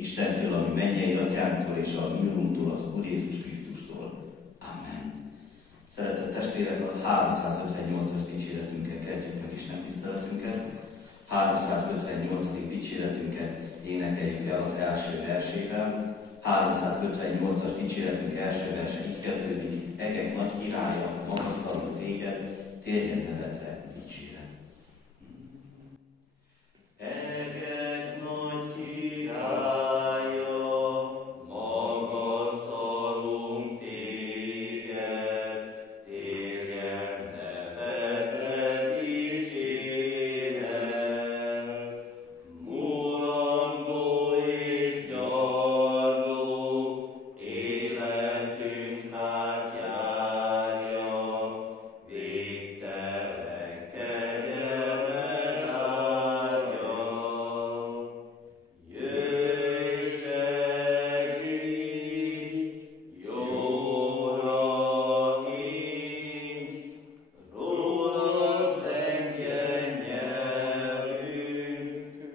Istentől, ami mennyei atyánktól és a mi Urunktól, az Úr Jézus Krisztustól. Amen. Szeretett testvérek, a 358-as dicséretünkkel kezdjük meg Isten tiszteletünket. 358. dicséretünket énekeljük el az első versével. 358-as dicséretünk első verse így kezdődik: Egek nagy királya, magasztalunk téged, térjen nevedre dicséret. Egek nagy királya, magasztalunk téged, térjen nevedre dicséret. Mulandó és gyarló, életünk kártyája, végtelen kegyelmed áldja. Jöjj, segíts, jóra hívj, rólad zengjen nyelvünk,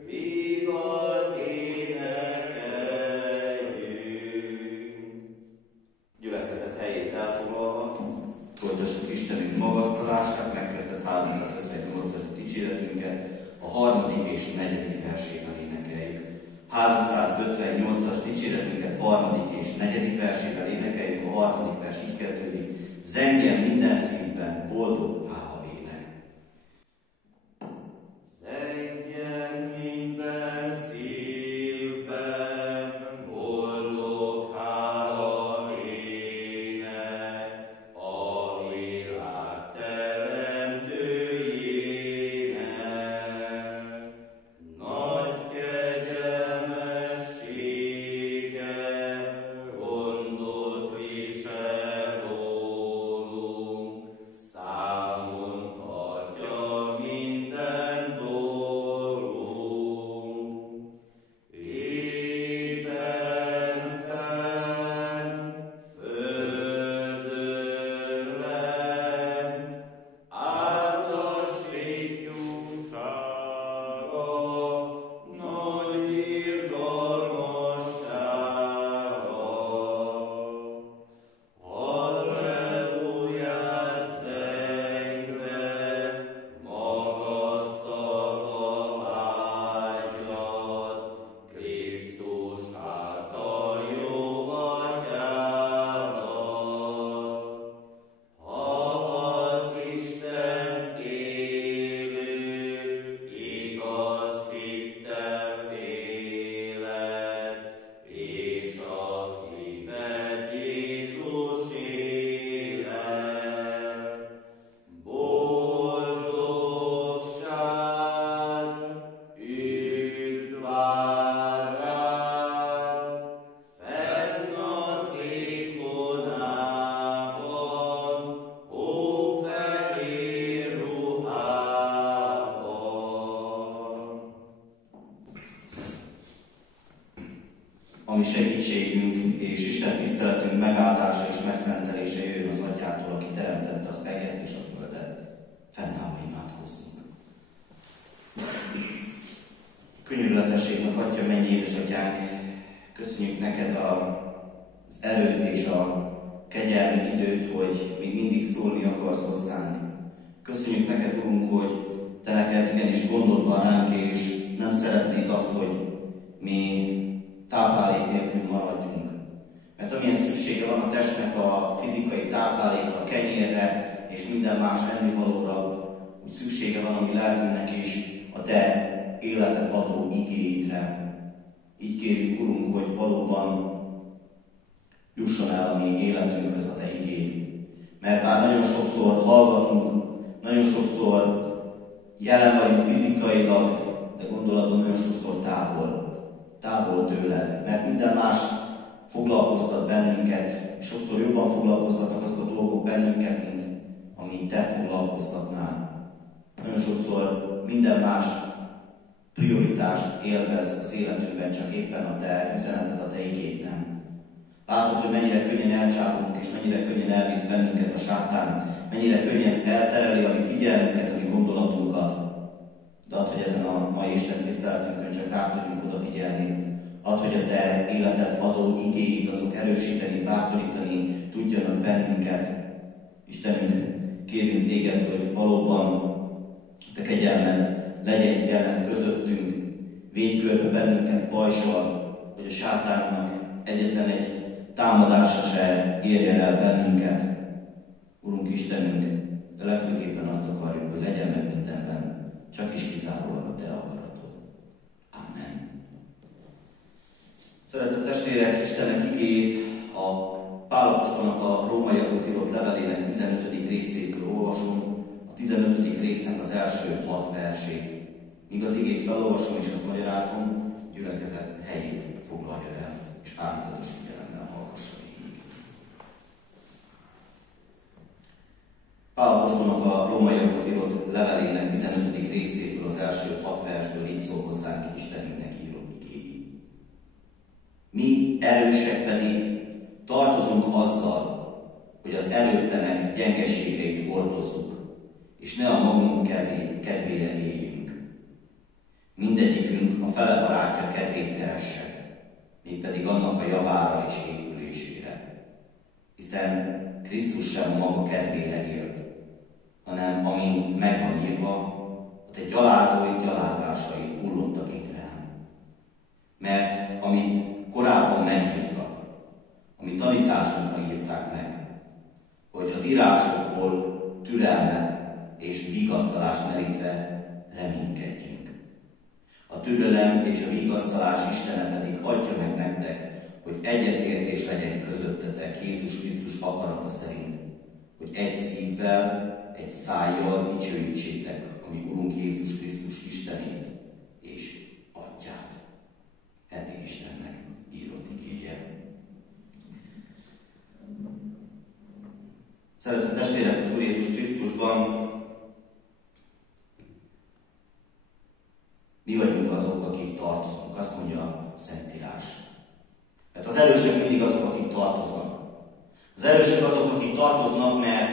vígat énekeljünk. Gyülekezet helyét elfoglalva, folytassuk Istenünk magasztalását, megkezdett 358-as dicséretünket, a 3. és 4. versével énekeljük. 358-as dicséretünket 3. és 4. versével énekeljük, a 3. vers így kezdődik: Zengjen minden szívben boldog hálalének. Zengjen minden szívben boldog hálalének a világ teremtőjének. Nagy kegyelmessége gondot visel rólunk, számon tartja minden dolgunk. Égben fenn, földön lenn, áldás ifjúsága, nagy irgalmassága. Halleluját zengve, magasztalva áldjad, Krisztus által jó atyádat. Ha az Isten élő, igaz hittel féled, és a szíved Jézus élet. Boldogság, üdv vár rád, fenn az ékkonában, hófehér ruhában. Ami segítségünk és Isten tiszteletünk megáldása és megszentelése jöjjön az Atyától, aki teremtette az eget és a földet. Fennállva imádkozzunk. Könyörületességnek Atya, mennyi édesatyánk, köszönjük neked az erőt és a kegyelmi időt, hogy még mindig szólni akarsz hozzánk. Köszönjük neked, Urunk, hogy te neked igenis gondod van ránk, és nem szeretnéd azt, hogy mi táplálék nélkül maradjunk. Mert amilyen szüksége van a testnek a fizikai táplálékra, a kenyérre és minden más ennivalóra, úgy szüksége van a mi lelkünknek is a te életet adó igéidre. Így kérjük, Urunk, hogy valóban jusson el a mi életünkhöz a te igéd. Mert bár nagyon sokszor hallgatunk, nagyon sokszor jelen vagyunk fizikailag, de gondolatban nagyon sokszor távol tőled. Mert minden más foglalkoztat bennünket, és sokszor jobban foglalkoztatnak azok a dolgok bennünket, mint ami te foglalkoztatnál. Nagyon sokszor minden más prioritást élvez az életünkben, csak éppen a te üzeneted, a te igéd nem. Látod, hogy mennyire könnyen elcsábulunk, és mennyire könnyen elvisz bennünket a sátán, mennyire könnyen eltereli a mi figyelmünket, a mi gondolatunkat. De add, hogy ezen a mai Isten tiszteletünkön csak rá tudjunk odafigyelni Add, hogy a te életet adó igéid azok erősíteni, bátorítani tudjanak bennünket. Istenünk, kérünk téged, hogy valóban te kegyelmed legyen jelen közöttünk, védj körbe bennünket pajzsal, hogy a sátánnak egyetlen egy támadása se érjen el bennünket. Urunk Istenünk, de legfőképpen azt akarjuk, hogy legyen meg mindenben, csak is kizárólag a te akaratod. Amen. Szeretett testvérek, Istennek igéjét a Pál apostolnak a rómaiakhoz írott levelének 15. részéből olvasom, a 15. résznek az első 6 versét. Míg az igét felolvasom és azt magyarázom, gyülekezet helyét foglalja el, és állatos figyelemmel hallgassa végig. Pál apostolnak a rómaiakhoz írott levelének 15. részéből az első 6 versből így szól hozzánk Istenünknek írott igéi. Mi erősek pedig tartozunk azzal, hogy az erőtlenek gyengeségeit hordozzuk, és ne a magunk kedvére éljünk. Mindegyikünk a fele barátja kedvét keresse, mégpedig annak a javára és épülésére. Hiszen Krisztus sem maga kedvére élt, hanem amint meg van írva, a te gyalázói gyalázásai hullottak én rám. Mert amit korábban megírtak, ami tanításunkra írták meg, hogy az írásokból türelmet és vigasztalást merítve reménykedjünk. A türelem és a vigasztalás Istene pedig adja meg nektek, hogy egyetértés legyen közöttetek Jézus Krisztus akarata szerint, hogy egy szívvel, egy szájjal dicsőítsétek a mi Urunk Jézus Krisztus Istenét és Atyát. Eddig Istennek írott igéje. Szeretett testvérek, az Úr Jézus Krisztusban mi vagyunk azok, akik tartozunk, azt mondja a Szentírás. Mert az erősek mindig azok, akik tartoznak. Az erősek azok, akik tartoznak, mert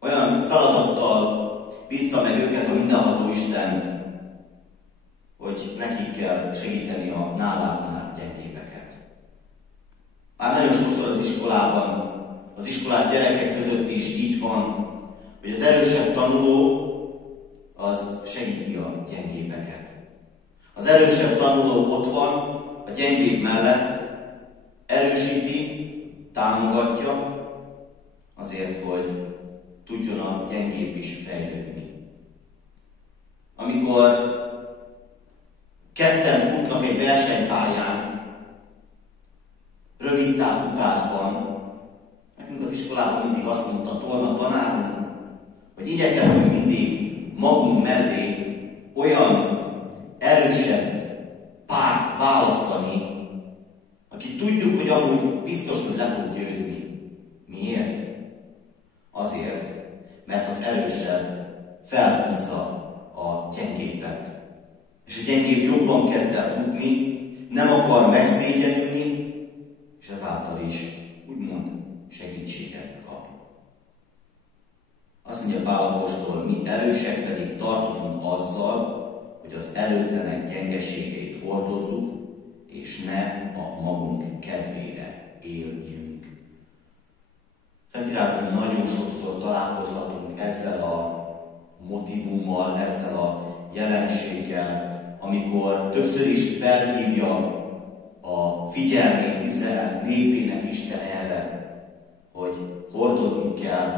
olyan feladattal bízta meg őket a mindenható Isten, hogy nekik kell segíteni a nálábbnál gyengébeket. Már nagyon sokszor az iskolában, az iskolás gyerekek között is így van, hogy az erősebb tanuló az segíti a gyengébeket. Az erősebb tanuló ott van a gyengébb mellett, erősíti, támogatja, azért, hogy tudjon a gyengébb is fejlődni. Amikor ketten futnak egy versenypályán, rövid távfutásban, nekünk az iskolában mindig azt mondta a torna tanárunk, hogy igyekezzünk mindig magunk mellé olyan erősebb párt választani, aki tudjuk, hogy amúgy biztos, hogy le fog győzni. Miért? Azért, mert az erősebb felhúzza a gyengébet. És a gyengébb jobban kezd el futni, nem akar megszégyenülni, és ezáltal is úgymond segítséget kap. Azt mondja Pál apostol, mi erősek pedig tartozunk azzal, hogy az erőtlenek gyengeségeit hordozzuk, és ne a magunk kedvére éljünk. Szentírásban nagyon sokszor találkozhatunk ezzel a motivummal, ezzel a jelenséggel, amikor többször is felhívja a figyelmét Izrael népének Isten erre, hogy hordozni kell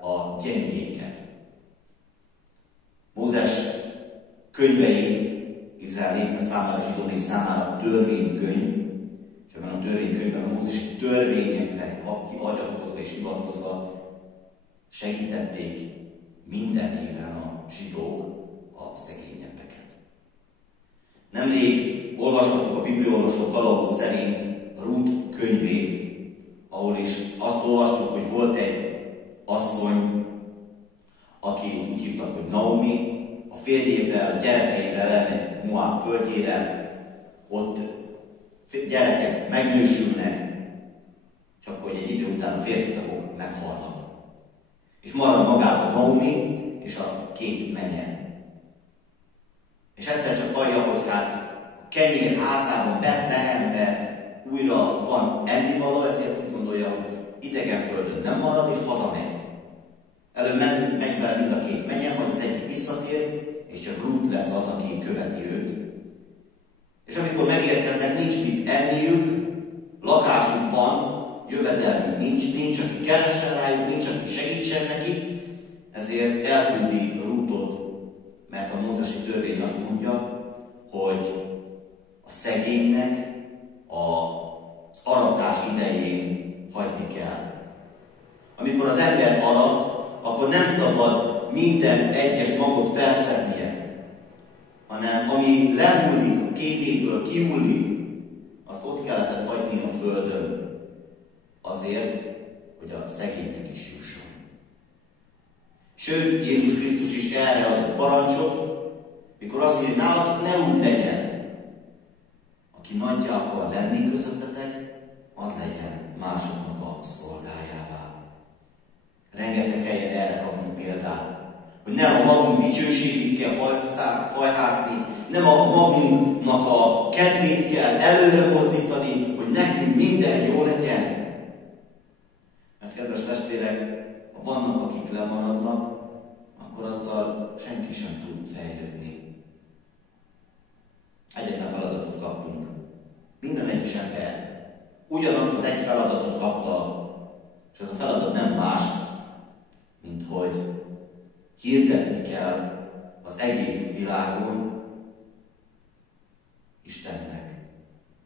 a gyengéket. Mózes könyvei Izrael népe számára, zsidó nép számára törvénykönyv, és ebben a törvénykönyvben a mózesi törvényekre hagyatkozva és hivatkozva segítették minden éven a zsidók a szegényebbeket. Nemrég olvashattuk a bibliaolvasó kalauz szerint Rút könyvét, ahol is azt olvastuk, hogy volt egy asszony, aki úgy hívtak, hogy Naomi, a férjével, a gyerekeivel elmegy Moab földjére, ott gyerekek megnősülnek, csak hogy egy idő után a férfiakok meghalnak. És marad magában Naomi és a két menye. És egyszer csak hallja, hogy hát a kenyér házában, Betlehemben újra van ennivaló, ezért úgy gondolja, hogy idegen földön nem marad, és hazamegy. Előbb megy vele mind a két menyen, majd az egyik visszatér, és csak Rút lesz az, aki követi őt. És amikor megérkeznek, nincs mit enniük, lakásuk van, jövedelmük nincs, aki keressen rájuk, nincs, aki segítsen nekik, ezért elküldi Rútot, mert a mózesi törvény azt mondja, hogy a szegénynek az aratás idején hagyni kell. Amikor az ember arat, akkor nem szabad minden egyes magot felszednie, hanem ami lehullik a kékéből, kihullik, azt ott kellett hagyni a földön, azért, hogy a szegénynek is jusson. Sőt, Jézus Krisztus is erre adott parancsot, mikor azt mondja, nálatok ne úgy legyen, aki nagyja akar lenni közöttetek, az legyen másoknak a szolgájává. Rengeteg helyen erre kapunk példát, hogy nem a magunk dicsőségét kell hajházni, nem a magunknak a kedvét kell előre mozdítani, hogy nekünk minden jó legyen. Mert kedves testvérek, ha vannak, akik lemaradnak, akkor azzal senki sem tud fejlődni. Egyetlen feladatot kaptunk. Minden egyes ember ugyanazt az egy feladatot kapta, és ez a feladat nem más, mint hogy hirdetni kell az egész világon Istennek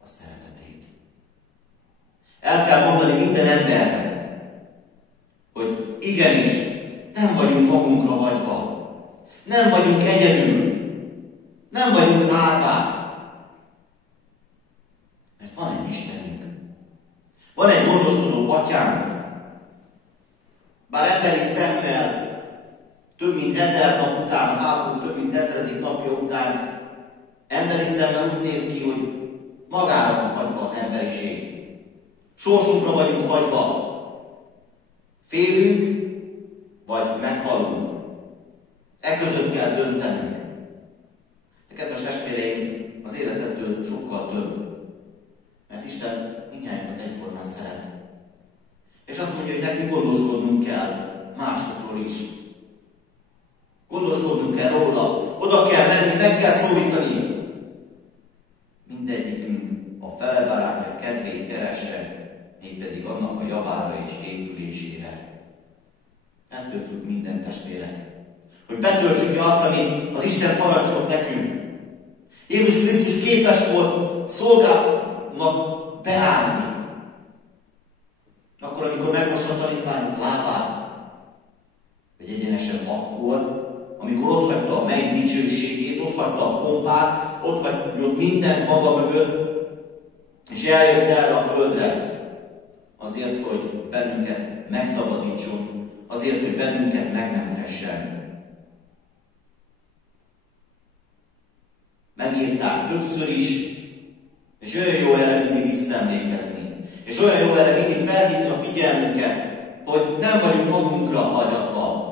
a szeretetét. El kell mondani minden embernek, hogy igenis, nem vagyunk magunkra hagyva, nem vagyunk egyedül, nem vagyunk áldák. Mert van egy Istenünk, van egy gondoskodó atyánk, bár emberi szemmel több mint 1000 nap után, a háború több mint 1000. napja után emberi szemmel úgy néz ki, hogy magára van hagyva az emberiség. Sorsunkra vagyunk hagyva. Félünk, vagy meghalunk. Eközött kell döntenünk. De kedves testvéreim, az életettől sokkal több. Mert Isten mindnyájunkat egyformán szeret. És azt mondja, hogy nekünk gondoskodnunk kell másokról is. Gondoskodnunk kell róla, oda kell menni, meg kell szólítani. Mindegyikünk a fele barátja kedvét keresse, mégpedig annak a javára és épülésére. Ettől függ minden, testvérek. Hogy betöltsük ki azt, amit az Isten parancsolt nekünk. Jézus Krisztus képes volt szolgálatnak beállni. Akkor, amikor megmossa a tanítványok lábát, vagy egyenesen akkor, amikor ott hagyta a menny dicsőségét, ott hagyta a pompát, ott hagyott mindent maga mögött, és eljött erre a földre, azért, hogy bennünket megszabadítson, azért, hogy bennünket megmenthessen. Megírták többször is, és olyan jó erre mindig visszaemlékezni, és olyan jó erre mindig felhívni a figyelmünket, hogy nem vagyunk magunkra hagyatva,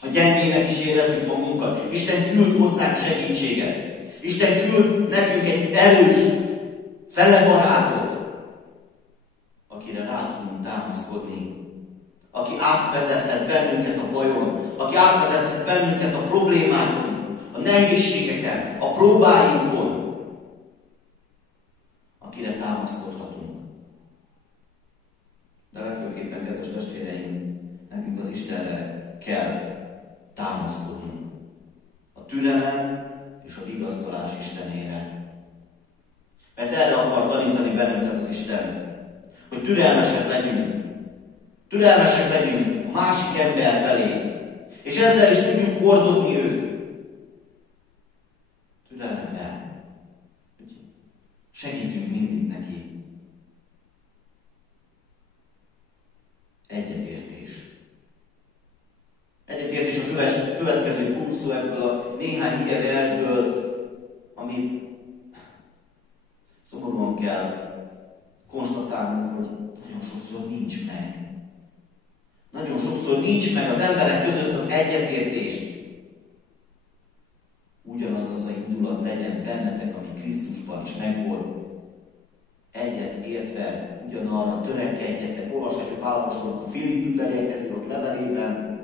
ha gyengének is érezzük magunkat. Isten küld hozzánk segítséget. Isten küld nekünk egy erős felebarátot, akire rá tudunk támaszkodni. Aki átvezetett bennünket a bajon, aki átvezetett bennünket a problémákon, a nehézségeken, a próbáinkon, akire támaszkodhatunk. De legfőképpen, kedves testvéreim, nekünk az Istenre kell támaszkodnunk. A türelem és a vigasztalás Istenére. Mert erre akar tanítani bennünket az Isten, hogy türelmesek legyünk. Türelmesek legyünk a másik ember felé. És ezzel is tudjuk hordozni őt. Türelemben. Segítünk mindig neki. Egyetértés. Egyetértés a következő kulcsszó ebből a néhány igeversből, amit szomorúan kell konstatálnunk, hogy nagyon sokszor nincs meg. Nagyon sokszor nincs meg az emberek között az egyetértés. Ugyanaz az a indulat legyen bennetek, ami Krisztusban is megvolt. Egyet értve, ugyanarra törekedjetek, olvashatjuk Pál apostolnak a Filippi-beliekhez írott levelében,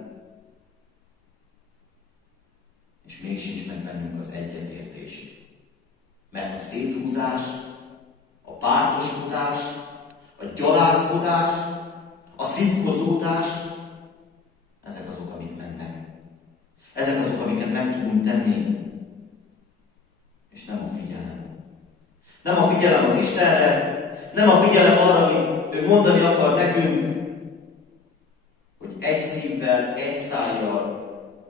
és még sincs meg bennünk az egyetértés. Mert a széthúzás, a pártoskodás, a gyalázkodás, a szitkozódás, ezek azok, amik mennek. Ezek azok, amiket nem tudunk tenni. És nem a figyelem. Nem a figyelem az Istenre, nem a figyelem arra, amit ő mondani akar nekünk, hogy egy szívvel, egy szájjal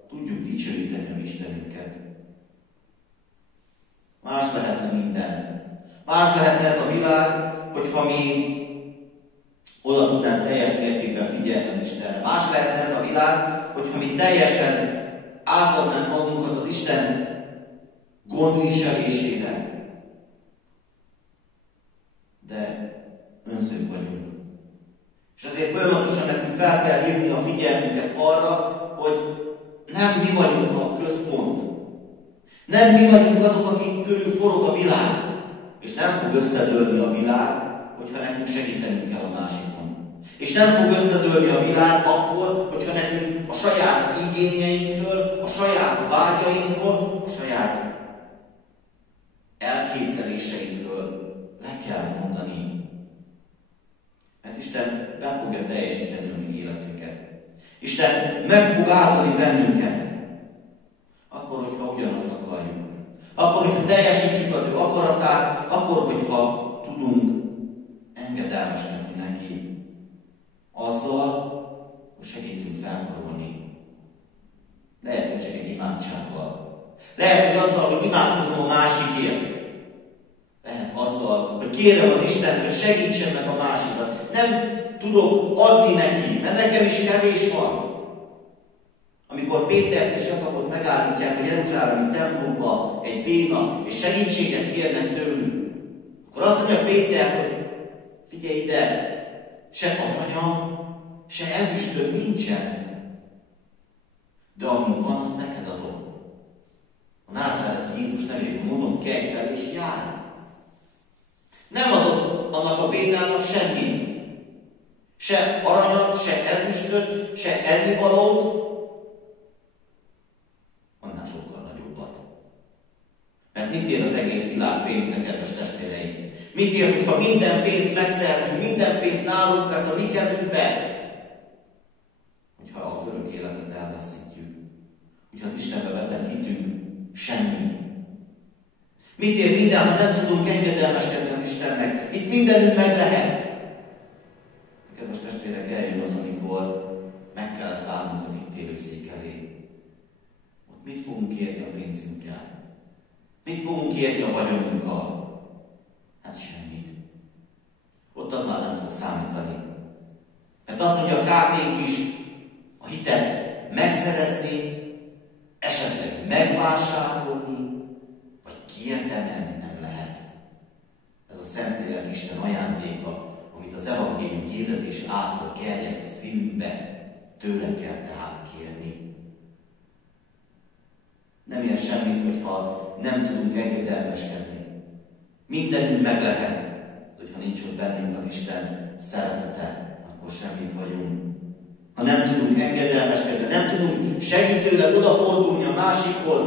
tudjuk dicsőíteni a Istenünket. Más lehetne minden. Más lehetne ez a világ, hogyha mi oda tudnánk teljes mértékben figyelni az Istenre. Más lehetne ez a világ, hogyha mi teljesen átadnánk magunkat az Isten gondviselésére. De önzők vagyunk. És azért folyamatosan nekünk fel kell hívni a figyelmünket arra, hogy nem mi vagyunk a központ. Nem mi vagyunk azok, akik körül forog a világ. És nem fog összedőlni a világ, hogyha nekünk segítenünk kell a másikon. És nem fog összedőlni a világ akkor, hogyha nekünk a saját igényeinkről, a saját vágyainkról, a saját elképzeléseinkről le kell mondani. Mert Isten be fogja teljesíteni a mi életünket. Isten meg fog áldani bennünket. Akkor, hogyha ugyanazt akarjuk. Akkor, hogyha teljesítsük az ő akaratát, akkor, hogyha tudunk engedelmeskedni neki. Azzal, hogy segítünk felkarolni. Lehet, hogy csak egy imádsággal. Lehet, hogy azzal, hogy imádkozom a másikért. Lehet azzal, hogy kérem az Istent, hogy segítsen meg a másikat. Nem tudok adni neki, mert nekem is kevés van. Amikor Pétert és Jakabot megállítják a jeruzsálemi templomba egy béna, és segítséget kérnek tőlük, akkor azt mondja Péter, hogy figyelj ide, se aranyam, se ezüstöm nincsen, de amint van, azt neked adom. A názáreti Jézus nevében mondom, kelj fel és járj. Nem adott annak a bénának semmit. Se aranyat, se ezüstöt, se ennivalót, annál sokkal nagyobbat. Mert mit ér az egész világ pénze, kedves testvéreim? Mit ér, hogyha minden pénzt megszerzünk, minden pénzt nálunk lesz a mi kezünkbe? Hogyha az örök életet elveszítjük. Hogyha az Istenbe vetett hitünk semmi. Mit ér minden, ha nem tudunk engedelmeskedni az Istennek? Itt mindenünk meg lehet. Kedves testvérek, eljön az, amikor meg kell szállnunk az ítélőszék elé. Ott mit fogunk kérni a pénzünkkel? Mit fogunk kérni a vagyonunkkal? Hát semmit. Ott az már nem fog számítani. Mert azt mondja a kárténk is, a hitet megszerezni, esetleg megvásárolni, vagy kiérdemelni nem lehet. Ez a Szentlélek Isten ajándéka, amit az evangélium hirdetés által gerjeszt a szívünkbe, tőle kell tehát kérni. Nem ér semmit, hogyha nem tudunk engedelmeskedni. Mindenünk meg lehet, hogyha nincs ott bennünk az Isten szeretete, akkor semmit vagyunk. Ha nem tudunk engedelmeskedni, nem tudunk segítőleg odafordulni a másikhoz,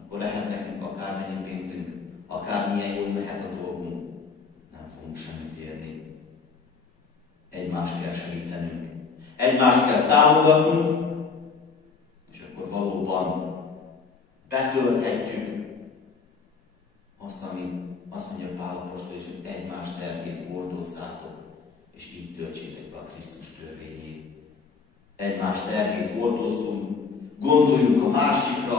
akkor lehet nekünk akármennyi pénzünk, akármilyen jól mehet a dolgunk, nem fogunk semmit érni. Egymást kell segítenünk, egymást kell támogatnunk, és akkor valóban betölthetjük azt mondja Pál apostol is, hogy egymás terhét hordozzátok, és így töltsétek be a Krisztus törvényét. Egymás terhét hordozzunk, gondoljunk a másikra,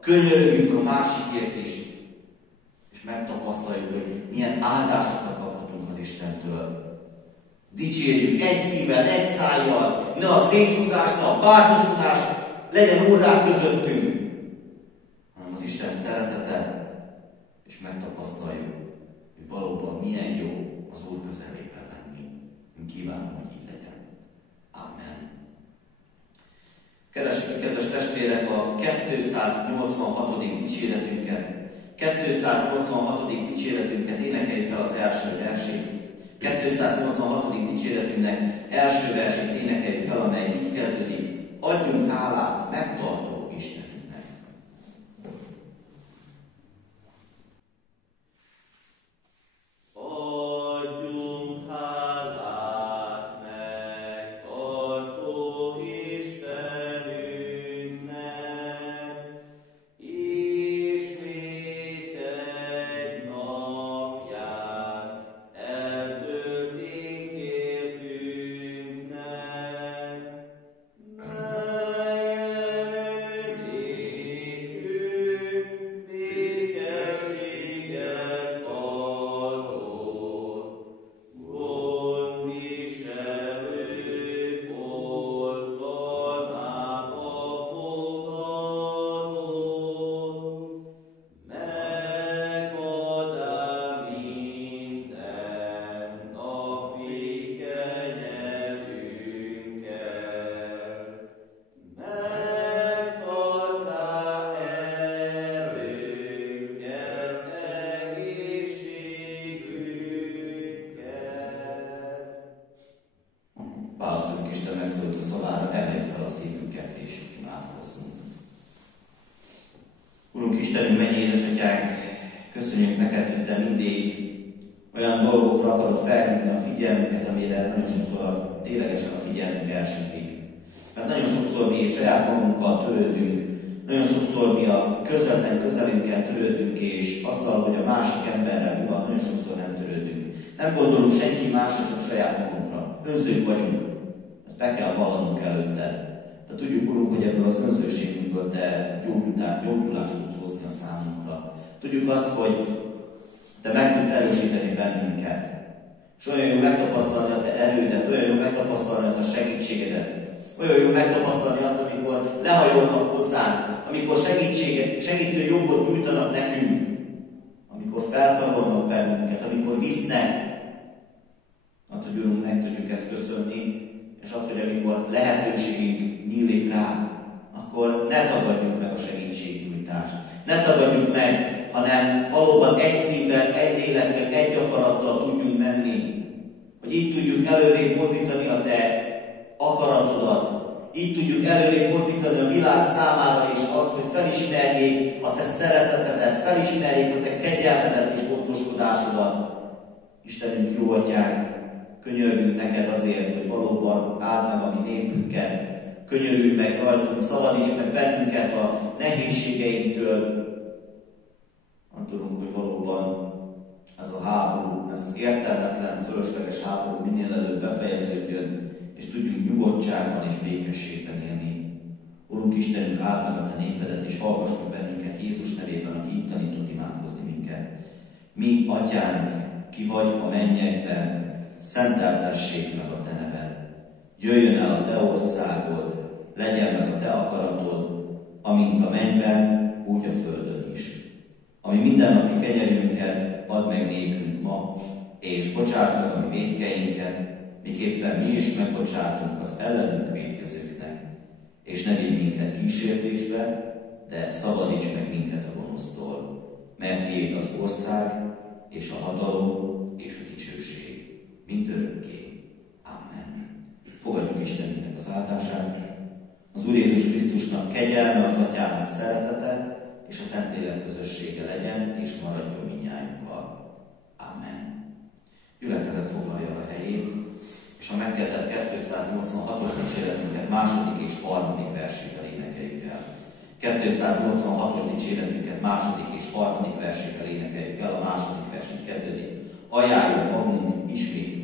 könyörögjünk a másikért is, és megtapasztaljuk, hogy milyen áldásokat kaphatunk az Istentől. Dicsérjük egy szívvel, egy szájjal, ne a széthúzás, ne a pártoskodás legyen órák közöttünk, hanem az Isten szeretete, és megtapasztaljuk, hogy valóban milyen jó az Úr közelébe lenni. Én kívánom, hogy így legyen. Amen. Kedves testvérek, a 286. dicséretünket 286. dicséretünket énekeljük el az első versét. 286. dicséretünknek első versét énekeljük el, amely így kezdődik. Adjunk hálát megtartó Istenünknek. Adjunk hálát megtartó Istenünknek, ismét egy napját eltöltik értünknek, melyen nékünk békességet adott, gondviselők oldalába fogadott, megadá minden napi kenyerünket, megtartá erőnket, egészségünket. Válaszoljuk Isten megszólító szavára, emeljük fel a szívünket és imádkozzunk. Urunk Istenünk, mennyi édesatyánk, köszönjük neked, hogy te mindig olyan dolgokra akarod felhívni a figyelmünket, amire nagyon sokszor ténylegesen a figyelmünk elsütik. Mert nagyon sokszor mi saját magunkkal törődünk, nagyon sokszor mi a közvetlen közelünkkel törődünk, és azzal, hogy a másik emberrel mi van, nagyon sokszor nem törődünk. Nem gondolunk senki másra, csak saját magunkra. Önzők vagyunk. Ezt be kell vallanunk előtted. De tudjuk, Urunk, hogy ebből az önzőségünkből te gyógyulást tudsz hozni a számunkra. Tudjuk azt, hogy te meg tudsz erősíteni bennünket. És olyan jó megtapasztalni a te erődet, olyan jó megtapasztalni a te segítségedet. Olyan jó megtapasztalni azt, amikor lehajolnak hozzánk, amikor segítő jobbot nyújtanak nekünk, amikor felkarolnak bennünket, amikor visznek. Hát, hogy Urunk, meg tudjuk ezt köszönni, és attól, hogy amikor lehetőségünk nyílik rá, akkor ne tagadjuk meg a segítségnyújtást. Ne tagadjuk meg, hanem valóban egy szívvel, egy lélekkel, egy akarattal tudjunk menni. Hogy így tudjuk előrébb mozdítani a te akaratodat. Így tudjuk előrébb mozdítani a világ számára is azt, hogy felismerjék a te szeretetedet, felismerjék a te kegyelmedet és gondoskodásodat. Istenünk, jó atyánk, könyörgünk neked azért, hogy valóban áld meg a mi népünket, könyörülj meg rajtunk, szabadíts meg bennünket a nehézségeinktől. Tudunk, hogy valóban ez a háború, ez az értelmetlen, fölösleges háború minél előbb befejeződjön, és tudjunk nyugodtságban és békességben élni. Urunk Istenünk, áld meg a te népedet, és hallgass meg bennünket Jézus nevében, aki így tanított imádkozni minket. Mi, atyánk, ki vagy a mennyekben, szenteltessék meg a te neved. Jöjjön el a te országod, legyen meg a te akaratod, amint a mennyben, úgy a földön is. Ami mindennapi kenyerünket add meg nékünk ma, és bocsásd meg a mi vétkeinket, miképpen mi is megbocsátunk az ellenünk vétkezőknek. És ne vigy minket kísértésbe, de szabadíts meg minket a gonosztól, mert tiéd az ország, és a hatalom, és a dicsőség, mindörökké. Amen. Fogadjuk Istenünknek az áldását. Az Úr Jézus Krisztusnak kegyelme, az Atyának szeretete, és a Szentlélek közössége legyen, és maradjon mindnyájunkkal. Amen. Gyülekezet foglalja a helyét, és a megkeltett 286-os dicséretünket második és harmadik versével énekeljük el. 286-os dicséretünket második és harmadik versével énekeljük el. A második vers így kezdődik. Ajánljuk magunk ismét